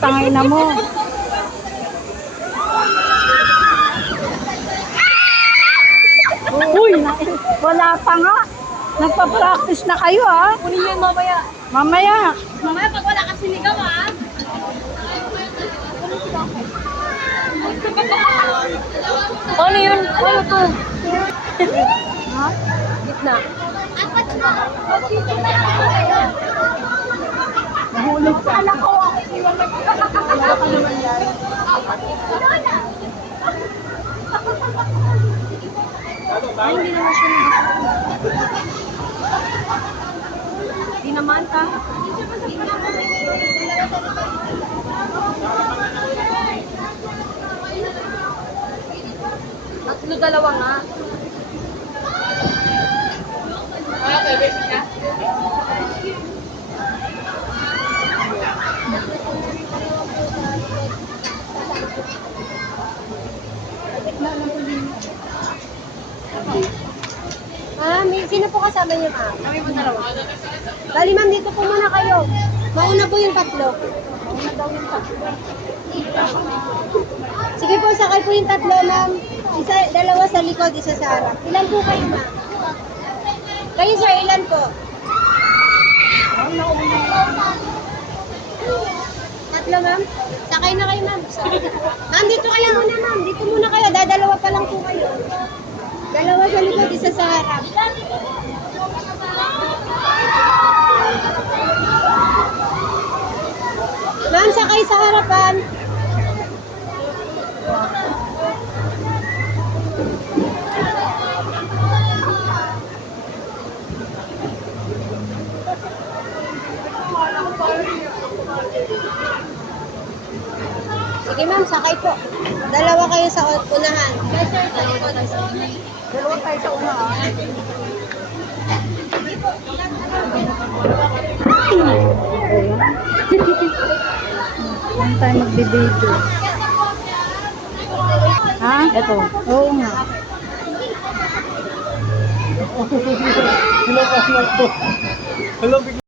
tangina mo. Uy, wala pa nga. Nagpa-practice na kayo, ha? Kunin niyo yun mamaya. Mamaya. Mamaya pag wala ka sinigaw, ha? Ano yun? Ano to? Ha? Gitna. Nahulog ka. Wala ka naman yan. Ay, hindi naman siya. Hindi naman ka. Tatlo, dalawa nga. Okay, basic na. Sino po kasama niyo, ma'am? Kami po dalawa. Bali, ma'am, dito po muna kayo. Mauna po yung tatlo. Mauna daw yung tatlo. Sige po, sakay po yung tatlo, ma'am. Dalawa sa likod, isa sa harap. Ilan po kayo, ma'am? Kayo, sir, ilan po? Tatlo, ma'am? Sakay na kayo, ma'am. Ma'am, dito kayo muna, ma'am. Dito muna kayo. Dadalawa pa lang po kayo. Dalawa sa likod, isa sa harap. Ma'am, sakay sa harapan. Sige ma'am, sakay po. Dalawa kayo sa unahan. Yes sir, Dalawa tayo sa una, ha? Saan tayo magbe-video? Ha? Ito. Oo nga. Hello,